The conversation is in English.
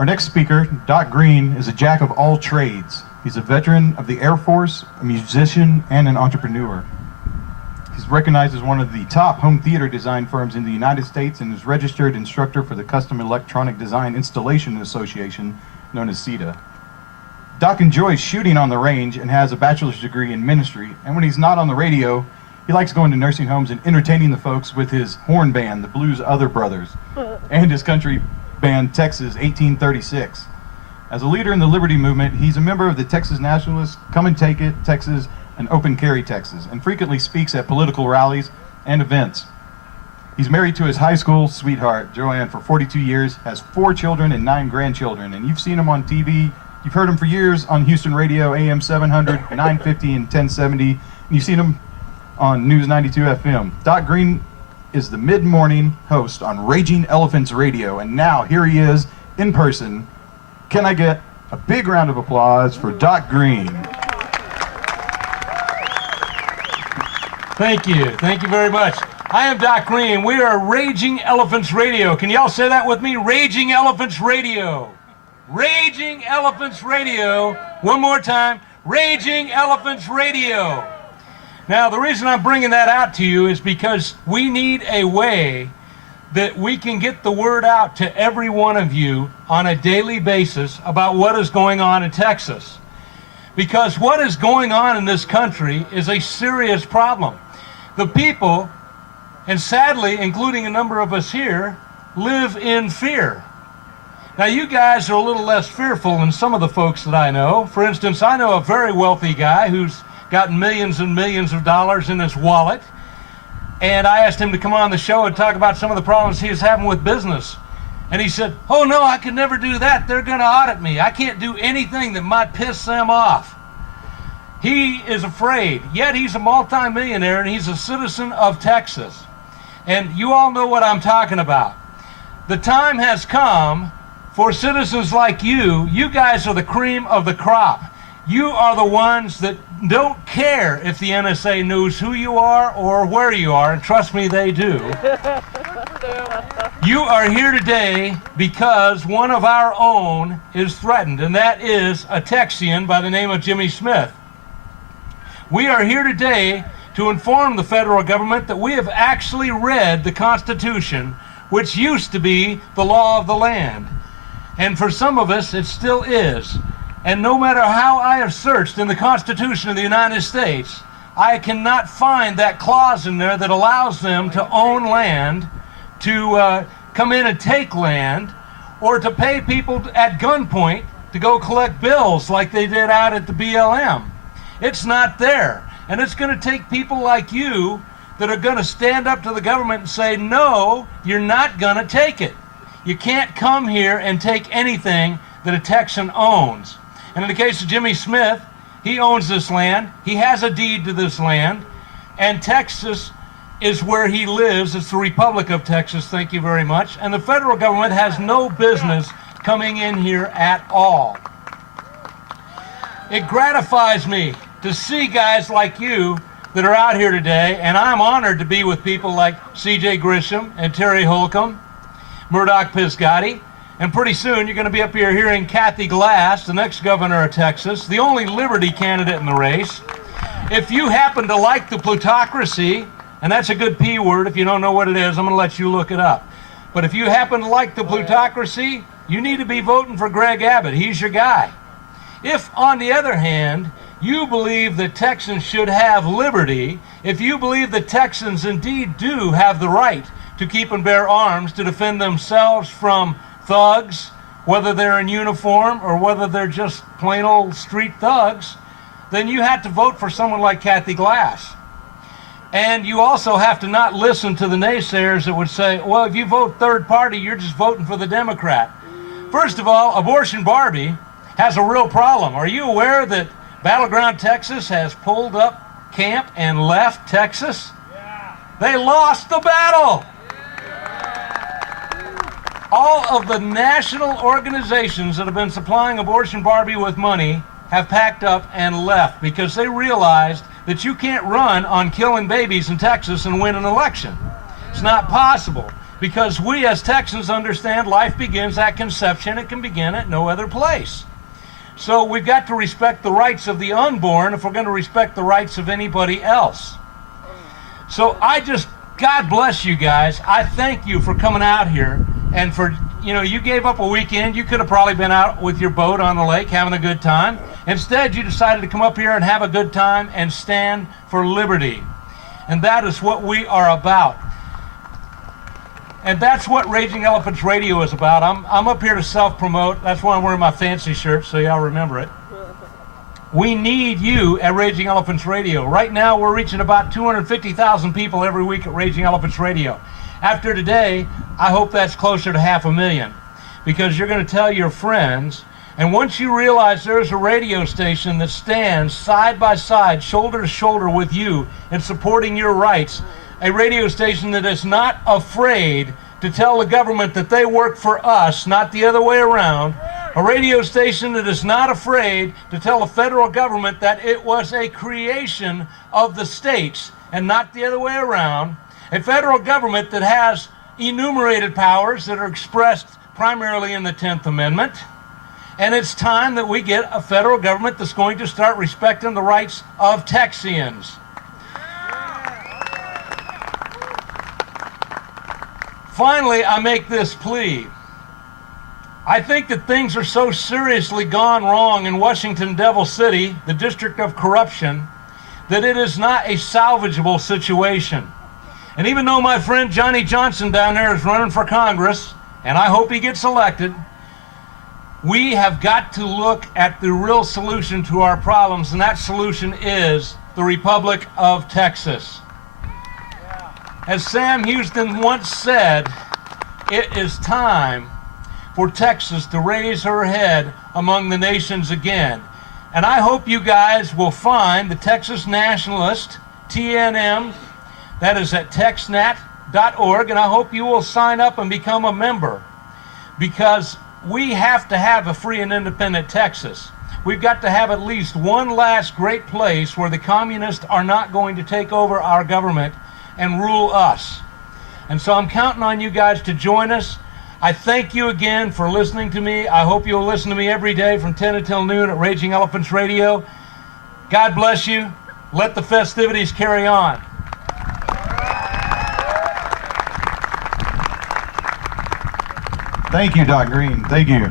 Our next speaker, Doc Green, is a jack of all trades. He's a veteran of the Air Force, a musician, and an entrepreneur. He's recognized as one of the top home theater design firms in the United States and is registered instructor for the Custom Electronic Design Installation Association, known as CETA. Doc enjoys shooting on the range and has a bachelor's degree in ministry, and when he's not on the radio, he likes going to nursing homes and entertaining the folks with his horn band, the Blues Other Brothers, and his country band, Texas 1836. As a leader in the Liberty Movement, he's a member of the Texas Nationalists, Come and Take It, Texas, and Open Carry, Texas, and frequently speaks at political rallies and events. He's married to his high school sweetheart, Joanne, for 42 years, has 4 children and 9 grandchildren, and you've seen him on TV. You've heard him for years on Houston radio, AM 700, 950, and 1070, and you've seen him on News 92 FM. Doc Green is the mid-morning host on Raging Elephants Radio, and now here he is in person. Can I get a big round of applause for Doc Green? Thank you. Thank you very much. I am Doc Green. We are Raging Elephants Radio. Can y'all say that with me? Raging Elephants Radio. Raging Elephants Radio. One more time. Raging Elephants Radio. Now, the reason I'm bringing that out to you is because we need a way that we can get the word out to every one of you on a daily basis about what is going on in Texas. Because what is going on in this country is a serious problem. The people, and sadly, including a number of us here, live in fear. Now, you guys are a little less fearful than some of the folks that I know. For instance, I know a very wealthy guy who's got millions and millions of dollars in his wallet. And I asked him to come on the show and talk about some of the problems he was having with business. And he said, "Oh no, I could never do that. They're going to audit me. I can't do anything that might piss them off." He is afraid, yet he's a multimillionaire and he's a citizen of Texas. And you all know what I'm talking about. The time has come for citizens like you. You guys are the cream of the crop. You are the ones that don't care if the NSA knows who you are or where you are, and trust me, they do. You are here today because one of our own is threatened, and that is a Texian by the name of Jimmy Smith. We are here today to inform the federal government that we have actually read the Constitution, which used to be the law of the land. And for some of us, it still is. And no matter how I have searched in the Constitution of the United States, I cannot find that clause in there that allows them to own land, to come in and take land, or to pay people at gunpoint to go collect bills like they did out at the BLM. It's not there. And it's going to take people like you that are going to stand up to the government and say, no, you're not going to take it. You can't come here and take anything that a Texan owns. And in the case of Jimmy Smith, he owns this land. He has a deed to this land. And Texas is where he lives. It's the Republic of Texas, thank you very much. And the federal government has no business coming in here at all. It gratifies me to see guys like you that are out here today, and I'm honored to be with people like C.J. Grisham and Terry Holcomb, Murdoch Piscotty, and pretty soon you're going to be up here hearing Kathy Glass, the next governor of Texas, the only Liberty candidate in the race. If you happen to like the plutocracy, and that's a good P word, if you don't know what it is, I'm going to let you look it up. But if you happen to like the plutocracy, you need to be voting for Greg Abbott. He's your guy. If, on the other hand, you believe that Texans should have liberty, if you believe that Texans indeed do have the right to keep and bear arms to defend themselves from thugs, whether they're in uniform or whether they're just plain old street thugs, then you have to vote for someone like Kathy Glass. And you also have to not listen to the naysayers that would say, well, if you vote third party, you're just voting for the Democrat. First of all, Abortion Barbie has a real problem. Are you aware that Battleground Texas has pulled up camp and left Texas? Yeah. They lost the battle. All of the national organizations that have been supplying Abortion Barbie with money have packed up and left because they realized that you can't run on killing babies in Texas and win an election. It's not possible. Because we as Texans understand life begins at conception. It can begin at no other place. So we've got to respect the rights of the unborn if we're going to respect the rights of anybody else. So God bless you guys. I thank you for coming out here and for, you gave up a weekend. You could have probably been out with your boat on the lake having a good time. Instead, you decided to come up here and have a good time and stand for liberty. And that is what we are about. And that's what Raging Elephants Radio is about. I'm up here to self-promote. That's why I'm wearing my fancy shirt, so y'all remember it. We need you at Raging Elephants Radio. Right now, we're reaching about 250,000 people every week at Raging Elephants Radio. After today, I hope that's closer to 500,000, because you're going to tell your friends. And once you realize there's a radio station that stands side by side, shoulder to shoulder with you in supporting your rights, a radio station that is not afraid to tell the government that they work for us, not the other way around. A radio station that is not afraid to tell the federal government that it was a creation of the states and not the other way around. A federal government that has enumerated powers that are expressed primarily in the 10th Amendment. And it's time that we get a federal government that's going to start respecting the rights of Texians. Finally, I make this plea. I think that things are so seriously gone wrong in Washington, Devil City, the district of corruption, that it is not a salvageable situation. And even though my friend Johnny Johnson down there is running for Congress, and I hope he gets elected, we have got to look at the real solution to our problems, and that solution is the Republic of Texas. As Sam Houston once said, it is time for Texas to raise her head among the nations again. And I hope you guys will find the Texas Nationalist, TNM, that is at texnat.org, and I hope you will sign up and become a member, because we have to have a free and independent Texas. We've got to have at least one last great place where the communists are not going to take over our government and rule us. And so I'm counting on you guys to join us. I thank you again for listening to me. I hope you'll listen to me every day from 10 until noon at Raging Elephants Radio. God bless you. Let the festivities carry on. Thank you, Doc Green. Thank you.